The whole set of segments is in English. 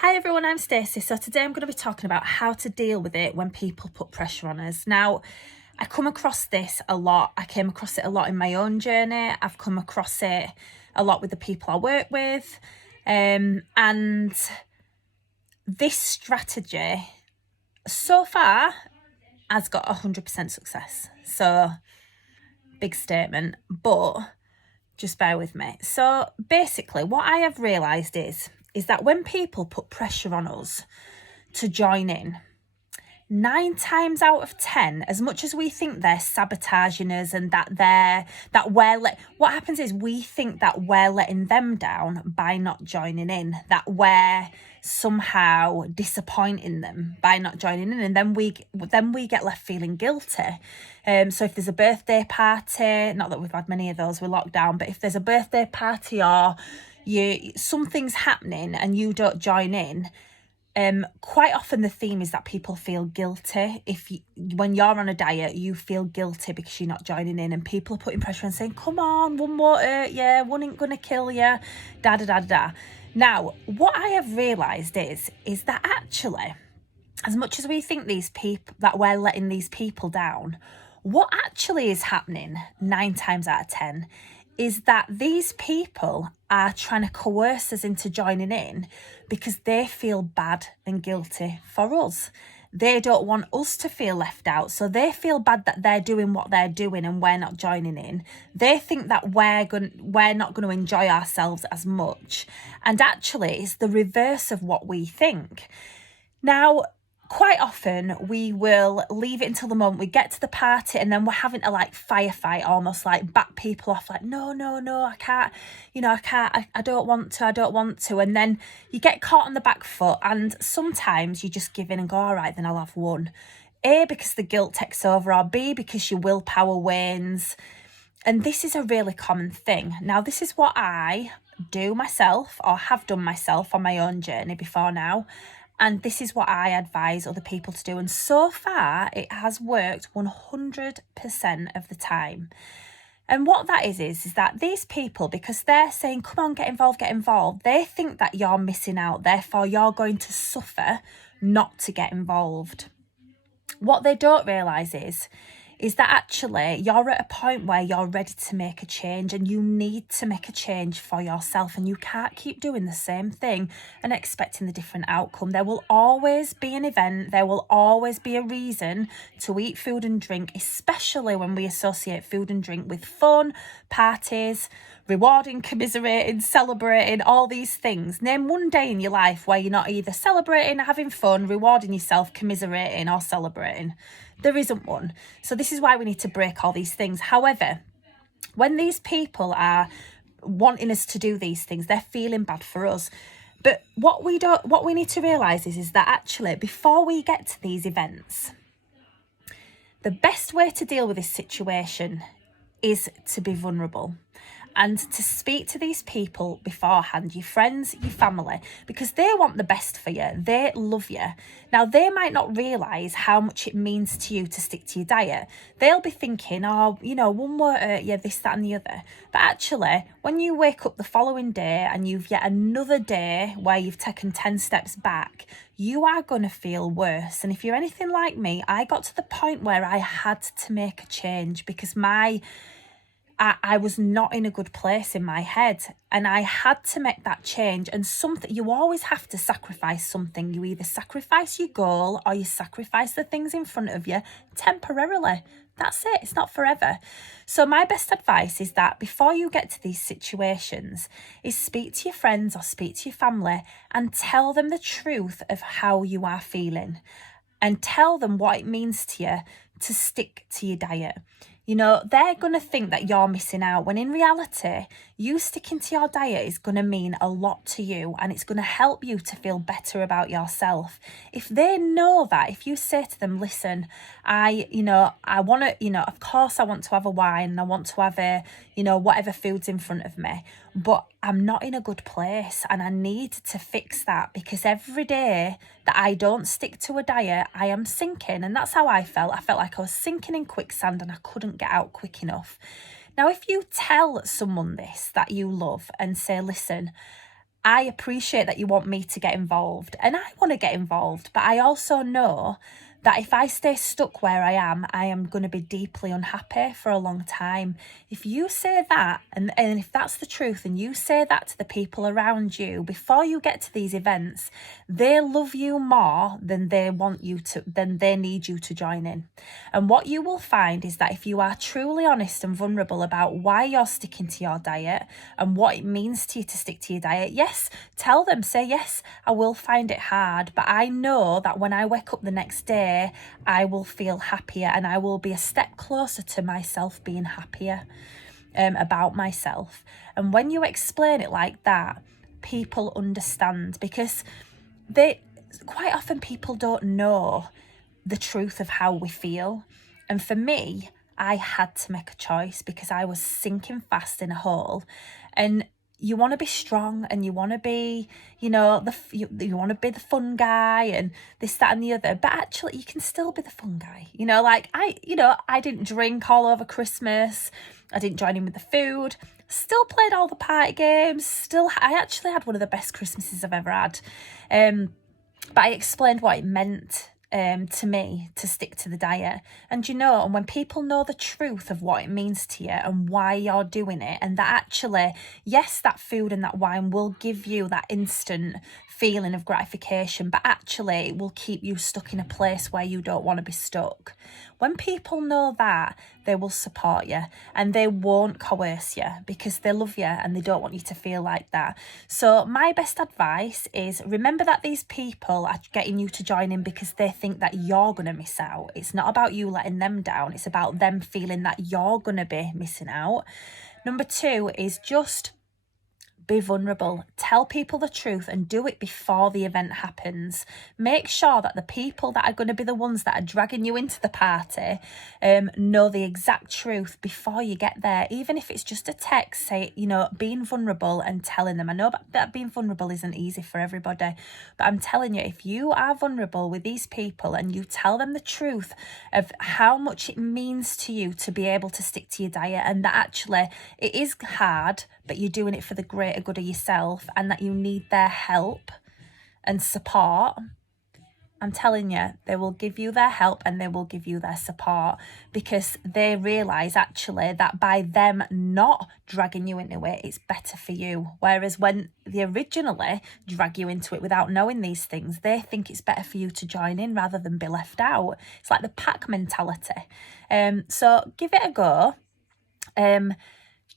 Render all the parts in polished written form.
Hi everyone, I'm Stacey. So today I'm going to be talking about how to deal with it when people put pressure on us. Now, I come across this a lot. I came across it a lot in my own journey. I've come across it a lot with the people I work with. And this strategy so far has got 100% success. So, big statement, but just bear with me. So basically what I have realised is that when people put pressure on us to join in, 9 times out of 10, as much as we think they're sabotaging us and what happens is we think that we're letting them down by not joining in, that we're somehow disappointing them by not joining in, and then we get left feeling guilty. So if there's a birthday party, not that we've had many of those, we're locked down, but if there's a birthday party or something's happening and you don't join in, quite often the theme is that people feel guilty. When you're on a diet, you feel guilty because you're not joining in, and people are putting pressure and saying, come on, one won't hurt you, one ain't gonna kill you, da da da da. Now, what I have realised is that actually, as much as we think that we're letting these people down, what actually is happening 9 times out of 10 is that these people are trying to coerce us into joining in because they feel bad and guilty for us. They don't want us to feel left out, so they feel bad that they're doing what they're doing and we're not joining in. They think that we're not going to enjoy ourselves as much, and actually it's the reverse of what we think. Now, quite often we will leave it until the moment we get to the party, and then we're having to firefight, almost back people off, no, I can't, I don't want to. And then you get caught on the back foot, and sometimes you just give in and go, all right, then I'll have one. A, because the guilt takes over, or B, because your willpower wanes. And this is a really common thing. Now, this is what I do myself, or have done myself on my own journey before now. And this is what I advise other people to do. And so far, it has worked 100% of the time. And what that is that these people, because they're saying, come on, get involved, they think that you're missing out. Therefore, you're going to suffer not to get involved. What they don't realise is that actually you're at a point where you're ready to make a change, and you need to make a change for yourself, and you can't keep doing the same thing and expecting the different outcome. There will always be an event, there will always be a reason to eat food and drink, especially when we associate food and drink with fun, parties, rewarding, commiserating, celebrating, all these things. Name one day in your life where you're not either celebrating, having fun, rewarding yourself, commiserating, or celebrating. There isn't one. So this is why we need to break all these things. However, when these people are wanting us to do these things, they're feeling bad for us. But what we need to realise is that actually, before we get to these events, the best way to deal with this situation is to be vulnerable and to speak to these people beforehand, your friends, your family, because they want the best for you. They love you. Now, they might not realise how much it means to you to stick to your diet. They'll be thinking, one won't hurt you, this, that and the other. But actually, when you wake up the following day and you've yet another day where you've taken 10 steps back, you are going to feel worse. And if you're anything like me, I got to the point where I had to make a change because I was not in a good place in my head, and I had to make that change. And you always have to sacrifice something. You either sacrifice your goal or you sacrifice the things in front of you temporarily. That's it. It's not forever. So my best advice is that before you get to these situations is speak to your friends or speak to your family and tell them the truth of how you are feeling, and tell them what it means to you to stick to your diet. They're going to think that you're missing out, when in reality, you sticking to your diet is going to mean a lot to you, and it's going to help you to feel better about yourself. If they know that, if you say to them, listen, I want to, of course I want to have a wine and I want to have whatever food's in front of me, but I'm not in a good place and I need to fix that, because every day that I don't stick to a diet, I am sinking. And that's how I felt. I felt like I was sinking in quicksand and I couldn't get out quick enough. Now, if you tell someone this that you love and say, listen, I appreciate that you want me to get involved, and I want to get involved, but I also know that if I stay stuck where I am going to be deeply unhappy for a long time. If you say that, and if that's the truth, and you say that to the people around you before you get to these events, they love you more than they want you to, than they need you to join in. And what you will find is that if you are truly honest and vulnerable about why you're sticking to your diet and what it means to you to stick to your diet, yes, tell them, say, yes, I will find it hard, but I know that when I wake up the next day, I will feel happier, and I will be a step closer to myself being happier about myself. And when you explain it like that, people understand, because quite often people don't know the truth of how we feel. And for me, I had to make a choice because I was sinking fast in a hole. And you want to be strong, and you want to be, you want to be the fun guy and this, that and the other. But actually, you can still be the fun guy. Like I didn't drink all over Christmas. I didn't join in with the food. Still played all the party games. I actually had one of the best Christmases I've ever had. But I explained what it meant to me to stick to the diet. And and when people know the truth of what it means to you and why you're doing it, and that actually, yes, that food and that wine will give you that instant feeling of gratification, but actually it will keep you stuck in a place where you don't want to be stuck. When people know that, they will support you, and they won't coerce you because they love you and they don't want you to feel like that. So my best advice is, remember that these people are getting you to join in because they think that you're going to miss out. It's not about you letting them down. It's about them feeling that you're going to be missing out. Number 2 is just be vulnerable. Tell people the truth and do it before the event happens. Make sure that the people that are going to be the ones that are dragging you into the party know the exact truth before you get there. Even if it's just a text, say, being vulnerable and telling them. I know that being vulnerable isn't easy for everybody, but I'm telling you, if you are vulnerable with these people and you tell them the truth of how much it means to you to be able to stick to your diet, and that actually it is hard, but you're doing it for the greater good of yourself, and that you need their help and support, I'm telling you, they will give you their help and they will give you their support, because they realise actually that by them not dragging you into it, it's better for you. Whereas when they originally drag you into it without knowing these things, they think it's better for you to join in rather than be left out. It's like the pack mentality. So give it a go.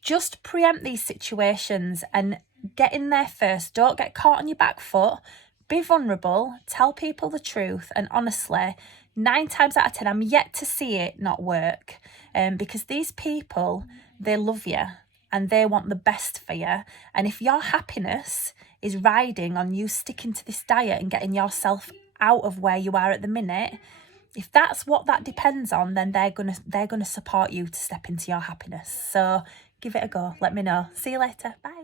Just preempt these situations and get in there first. Don't get caught on your back foot. Be vulnerable, tell people the truth, and honestly, 9 times out of 10, I'm yet to see it not work, because these people, they love you and they want the best for you. And if your happiness is riding on you sticking to this diet and getting yourself out of where you are at the minute, if that's what that depends on, then they're gonna support you to step into your happiness. So give it a go. Let me know. See you later. Bye.